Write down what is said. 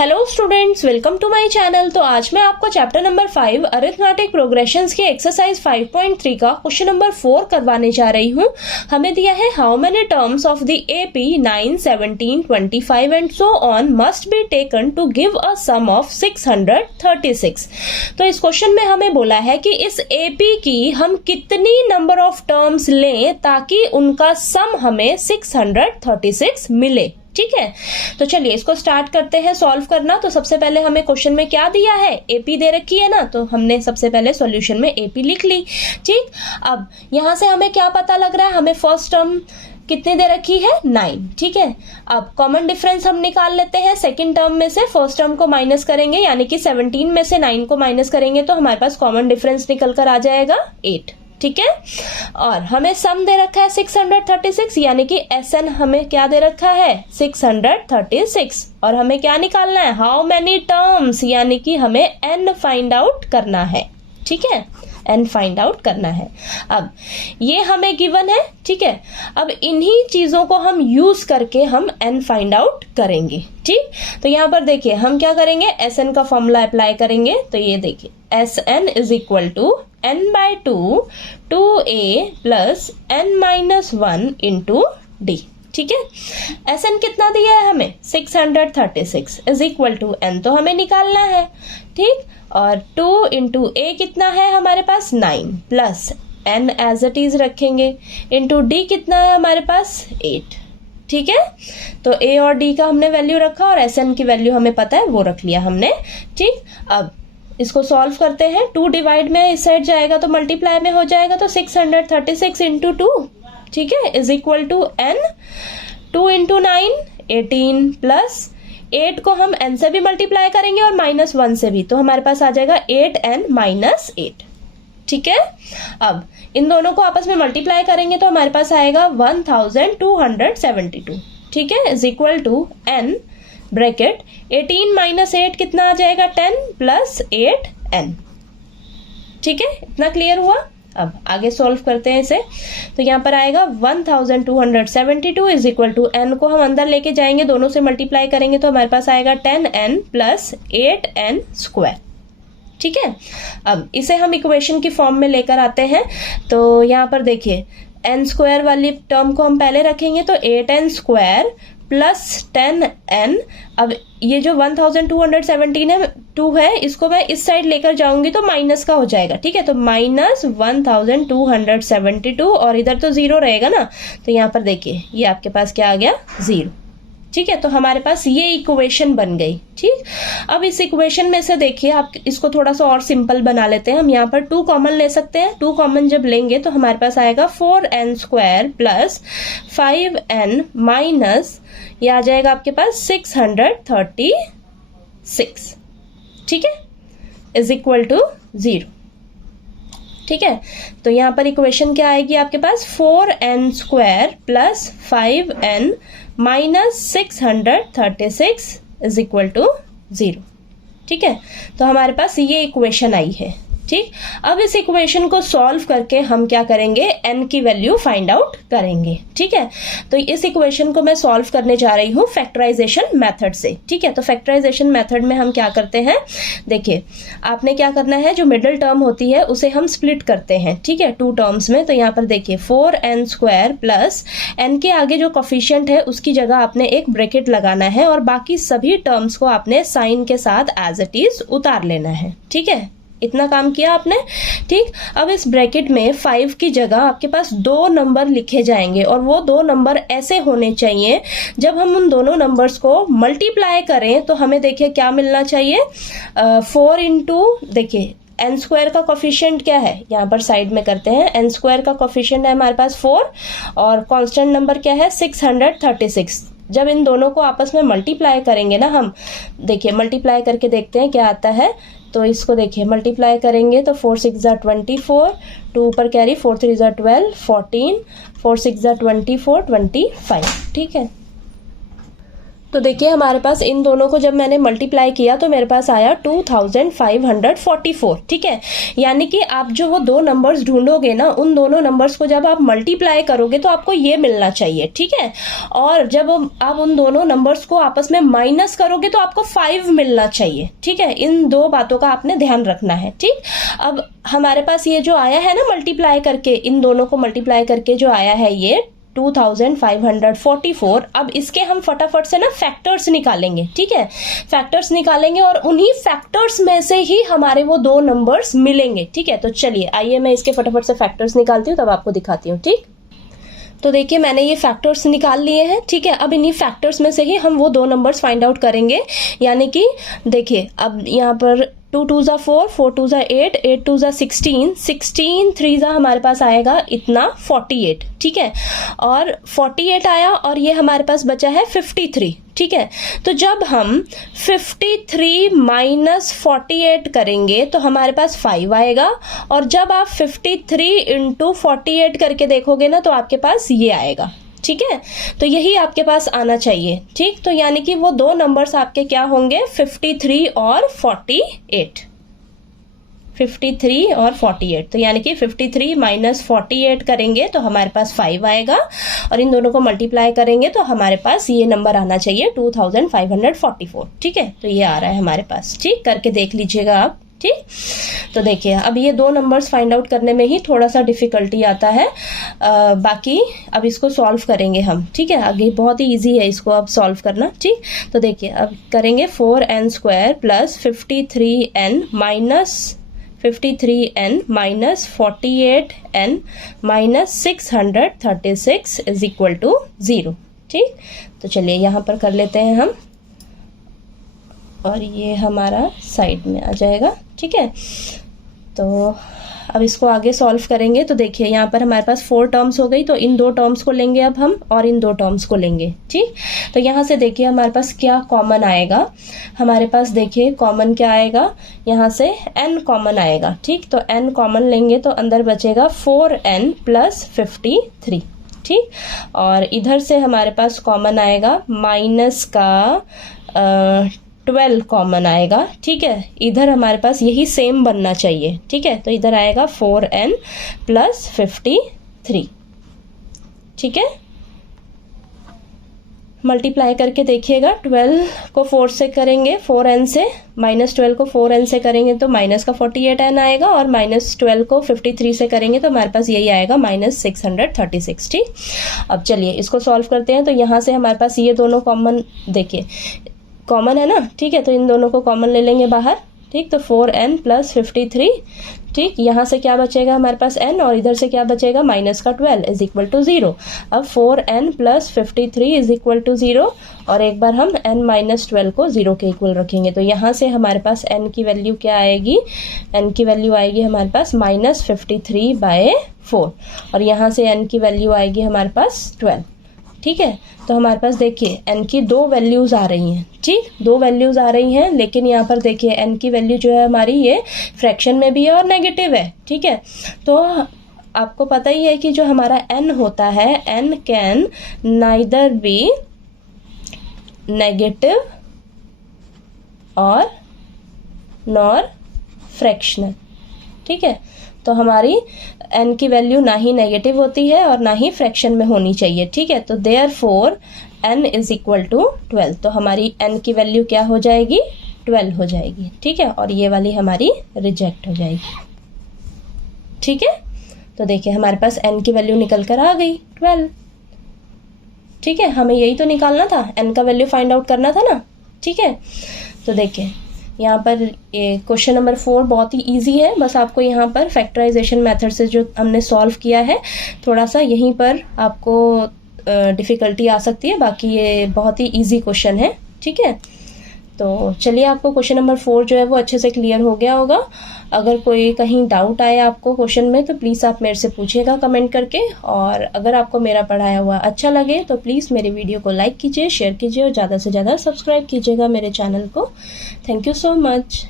Hello students, welcome to my channel. तो आज मैं आपको चैप्टर नंबर 5 अरिथमेटिक प्रोग्रेशंस के एक्सरसाइज 5.3 का क्वेश्चन नंबर 4 करवाने जा रही हूँ। हमें दिया है how many terms of the AP 9, 17, 25 and so on must be taken to give a sum of 636। तो इस क्वेश्चन में हमें बोला है कि इस एपी की हम कितनी नंबर ऑफ टर्म्स लें ताकि उनका सम हमें 636 मिले। ठीक है, तो चलिए इसको स्टार्ट करते हैं सॉल्व करना। तो सबसे पहले हमें क्वेश्चन में क्या दिया है, एपी दे रखी है ना, तो हमने सबसे पहले सॉल्यूशन में एपी लिख ली। ठीक, अब यहां से हमें क्या पता लग रहा है, हमें फर्स्ट टर्म कितनी दे रखी है, 9। ठीक है, अब कॉमन डिफरेंस हम निकाल लेते हैं। सेकंड टर्म में से फर्स्ट टर्म को माइनस करेंगे, यानी कि 17 में से 9 को माइनस करेंगे तो हमारे पास कॉमन डिफरेंस निकल कर आ जाएगा 8। ठीक है, और हमें सम दे रखा है 636, यानी कि SN हमें क्या दे रखा है, 636, और हमें क्या निकालना है, हाउ मेनी टर्म्स, यानी कि हमें N फाइंड आउट करना है। ठीक है, N फाइंड आउट करना है। अब ये हमें गिवन है। ठीक है, अब इन्हीं चीजों को हम यूज करके हम N फाइंड आउट करेंगे। ठीक, तो यहाँ पर देखिए हम क्या करेंगे, SN का फॉर्मूला अप्लाई करेंगे। तो ये देखिए SN is equal to N/2 2A plus N-1 into D। ठीक है, SN कितना दिया है हमें, 636 इज इक्वल टू N तो हमें निकालना है। ठीक, और 2 इंटू A कितना है हमारे पास, 9 plus N as it is रखेंगे इंटू D कितना है हमारे पास, 8। ठीक है, तो A और D का हमने वैल्यू रखा और SN की वैल्यू हमें पता है वो रख लिया हमने। ठीक, अब इसको सॉल्व करते हैं। 2 डिवाइड में इस साइड जाएगा तो मल्टीप्लाई में हो जाएगा, तो 636 इंटू 2, ठीक है, is equal to N। 2 into 9 18 plus 8 को हम N से भी मल्टीप्लाई करेंगे और -1 से भी, तो हमारे पास आ जाएगा 8N माइनस 8। ठीक है, अब इन दोनों को आपस में मल्टीप्लाई करेंगे तो हमारे पास आएगा 1272। ठीक है, is equal to N bracket 18 minus 8 कितना आ जाएगा, 10 प्लस 8N। ठीक है, इतना क्लियर हुआ। अब आगे सॉल्व करते हैं इसे। तो यहाँ पर आएगा 1272 इज इक्वल टू N को हम अंदर लेके जाएंगे, दोनों से मल्टीप्लाई करेंगे तो हमारे पास आएगा 10N प्लस 8N स्क्वायर। ठीक है, अब इसे हम इक्वेशन की फॉर्म में लेकर आते हैं। तो यहाँ पर देखिए N स्क्वायर वाली टर्म को हम पहले रखेंगे, तो 8N स्क्वायर प्लस 10N। अब ये जो 1272 है इसको मैं इस साइड लेकर जाऊंगी तो माइनस का हो जाएगा। ठीक है, तो माइनस 1272 और इधर तो 0 रहेगा ना, तो यहाँ पर देखिए ये आपके पास क्या आ गया, 0। ठीक है, तो हमारे पास ये इक्वेशन बन गई। ठीक, अब इस इक्वेशन में से देखिए आप इसको थोड़ा सा और सिंपल बना लेते हैं। हम यहाँ पर 2 कॉमन ले सकते हैं। 2 कॉमन जब लेंगे तो हमारे पास आएगा 4N square plus 5N minus ये आ जाएगा आपके पास 636। ठीक है, इज इक्वल टू 0। ठीक है, तो यहाँ पर इक्वेशन क्या आएगी आपके पास, 4N square plus 5N minus 636 is equal to 0। ठीक है, तो हमारे पास ये इक्वेशन आई है। ठीक, अब इस इक्वेशन को सॉल्व करके हम क्या करेंगे, N की वैल्यू फाइंड आउट करेंगे। ठीक है, तो इस इक्वेशन को मैं सॉल्व करने जा रही हूँ फैक्टराइजेशन मेथड से। ठीक है, तो फैक्टराइजेशन मेथड में हम क्या करते हैं, देखिए आपने क्या करना है, जो मिडिल टर्म होती है उसे हम स्प्लिट करते हैं। ठीक है, 2 टर्म्स में। तो यहाँ पर देखिए 4N स्क्वायर प्लस N के आगे जो कोफिशिएंट है उसकी जगह आपने एक ब्रैकेट लगाना है और बाकी सभी टर्म्स को आपने साइन के साथ एज इट इज उतार लेना है। ठीक है, इतना काम किया आपने। ठीक, अब इस ब्रैकेट में 5 की जगह आपके पास 2 नंबर लिखे जाएंगे और वो 2 नंबर ऐसे होने चाहिए जब हम उन दोनों नंबर्स को मल्टीप्लाई करें तो हमें देखिए क्या मिलना चाहिए, 4 इंटू देखिए N स्क्वायर का कोफिशिएंट क्या है, यहाँ पर साइड में करते हैं। N स्क्वायर का कोफिशिएंट है हमारे पास 4 और कांस्टेंट नंबर क्या है, 636। जब इन दोनों को आपस में मल्टीप्लाई करेंगे ना, हम देखिए मल्टीप्लाई करके देखते हैं क्या आता है। तो इसको देखिए मल्टीप्लाई करेंगे तो 4 6 ज़ा 24, 2 ऊपर कैरी, 4 3 ज़ा 12, 14, 4 6 ज़ा 24, 25। ठीक है, तो देखिए हमारे पास इन दोनों को जब मैंने मल्टीप्लाई किया तो मेरे पास आया 2544, ठीक है। यानी कि आप जो वो दो नंबर्स ढूंढोगे ना, उन दोनों नंबर्स को जब आप मल्टीप्लाई करोगे तो आपको ये मिलना चाहिए, ठीक है। और जब आप उन दोनों नंबर्स को आपस में माइनस करोगे तो आपको 5 मिलना चाहिए, ठीक है। इन दो बातों का आपने ध्यान रखना है, ठीक। अब हमारे पास ये जो आया है ना मल्टीप्लाई करके, इन दोनों को मल्टीप्लाई करके जो आया है ये 2544, अब इसके हम फटाफट से ना फैक्टर्स निकालेंगे, ठीक है। फैक्टर्स निकालेंगे और उन्हीं फैक्टर्स में से ही हमारे वो दो नंबर्स मिलेंगे, ठीक है। तो चलिए आइए मैं इसके फटाफट से फैक्टर्स निकालती हूँ, तब आपको दिखाती हूँ, ठीक। तो देखिए मैंने ये फैक्टर्स निकाल लिए हैं, ठीक है। अब इन्हीं फैक्टर्स में से ही हम वो दो नंबर्स फाइंड आउट करेंगे। यानी कि देखिए अब यहाँ पर 2 2 ज़ा 4, 4 2 ज़ा 8, 8 2 ज़ा 16, 16 3 ज़ा हमारे पास आएगा इतना 48, ठीक है। और 48 आया और ये हमारे पास बचा है 53, ठीक है। तो जब हम 53 माइनस 48 करेंगे तो हमारे पास 5 आएगा, और जब आप 53 इंटू 48 करके देखोगे ना तो आपके पास ये आएगा, ठीक है। तो यही आपके पास आना चाहिए, ठीक। तो यानी कि वो दो नंबर्स आपके क्या होंगे, 53 और 48, 53 और 48। तो यानी कि 53 माइनस 48 करेंगे तो हमारे पास 5 आएगा, और इन दोनों को मल्टीप्लाई करेंगे तो हमारे पास ये नंबर आना चाहिए 2544, ठीक है। तो ये आ रहा है हमारे पास, ठीक। करके देख लीजिएगा आप, ठीक। तो देखिए अब ये दो नंबर्स फाइंड आउट करने में ही थोड़ा सा डिफिकल्टी आता है, बाकी अब इसको सॉल्व करेंगे हम, ठीक है। आगे बहुत ही इजी है इसको अब सॉल्व करना, ठीक। तो देखिए अब करेंगे 4n² plus 53n minus 53n minus 48n minus 636 is equal to 0, ठीक। तो चलिए यहाँ पर कर लेते हैं हम, और ये हमारा साइड में आ जाएगा, ठीक है। तो अब इसको आगे सॉल्व करेंगे। तो देखिए यहाँ पर हमारे पास 4 टर्म्स हो गई, तो इन दो टर्म्स को लेंगे अब हम, और इन दो टर्म्स को लेंगे, ठीक। तो यहाँ से देखिए हमारे पास क्या कॉमन आएगा, हमारे पास देखिए कॉमन क्या आएगा, यहाँ से n कॉमन आएगा, ठीक। तो n कॉमन लेंगे तो अंदर बचेगा 4n प्लस 53, ठीक। और इधर से हमारे पास कॉमन आएगा माइनस का 12 कॉमन आएगा, ठीक है। इधर हमारे पास यही सेम बनना चाहिए, ठीक है। तो इधर आएगा 4n प्लस 53, ठीक है। मल्टीप्लाई करके देखिएगा, 12 को 4 से करेंगे, 4n से, माइनस 12 को 4n से करेंगे तो माइनस का 48n आएगा, और माइनस 12 को 53 से करेंगे तो हमारे पास यही आएगा माइनस 636, ठीक। अब चलिए इसको सॉल्व करते हैं। तो यहाँ से हमारे पास ये दोनों कॉमन, देखिए कॉमन है ना, ठीक है। तो इन दोनों को कॉमन ले लेंगे बाहर, ठीक। तो 4n प्लस 53, ठीक। यहाँ से क्या बचेगा हमारे पास n, और इधर से क्या बचेगा माइनस का 12 इज इक्वल टू 0। अब 4n plus 53 is equal to 0, और एक बार हम n माइनस 12 को 0 के इक्वल रखेंगे। तो यहाँ से हमारे पास n की वैल्यू क्या आएगी, n की वैल्यू आएगी हमारे पास माइनस 53/4, और यहाँ से n की वैल्यू आएगी हमारे पास 12, ठीक है। तो हमारे पास देखिए n की दो वैल्यूज़ आ रही हैं, ठीक, दो वैल्यूज़ आ रही हैं, लेकिन यहाँ पर देखिए n की वैल्यू जो है हमारी ये फ्रैक्शन में भी है और नेगेटिव है, ठीक है। तो आपको पता ही है कि जो हमारा n होता है, n can neither be negative और नॉर फ्रैक्शनल, ठीक है। तो हमारी n की वैल्यू ना ही नेगेटिव होती है और ना ही फ्रैक्शन में होनी चाहिए, ठीक है। तो therefore n is equal to 12, तो हमारी n की वैल्यू क्या हो जाएगी, 12 हो जाएगी, ठीक है। और ये वाली हमारी रिजेक्ट हो जाएगी, ठीक है। तो देखिए हमारे पास n की वैल्यू निकल कर आ गई 12, ठीक है। हमें यही तो निकालना था, n का वैल्यू फाइंड आउट करना था ना, ठीक है। तो देखिए यहाँ पर ये क्वेश्चन नंबर 4 बहुत ही इजी है, बस आपको यहाँ पर फैक्टराइजेशन मेथड से जो हमने सॉल्व किया है, थोड़ा सा यहीं पर आपको डिफ़िकल्टी आ सकती है, बाकी ये बहुत ही इजी क्वेश्चन है, ठीक है। तो चलिए आपको क्वेश्चन नंबर 4 जो है वो अच्छे से क्लियर हो गया होगा। अगर कोई कहीं डाउट आए आपको क्वेश्चन में तो प्लीज़ आप मेरे से पूछिएगा कमेंट करके, और अगर आपको मेरा पढ़ाया हुआ अच्छा लगे तो प्लीज़ मेरे वीडियो को लाइक कीजिए, शेयर कीजिए और ज़्यादा से ज़्यादा सब्सक्राइब कीजिएगा मेरे चैनल को। Thank you so much.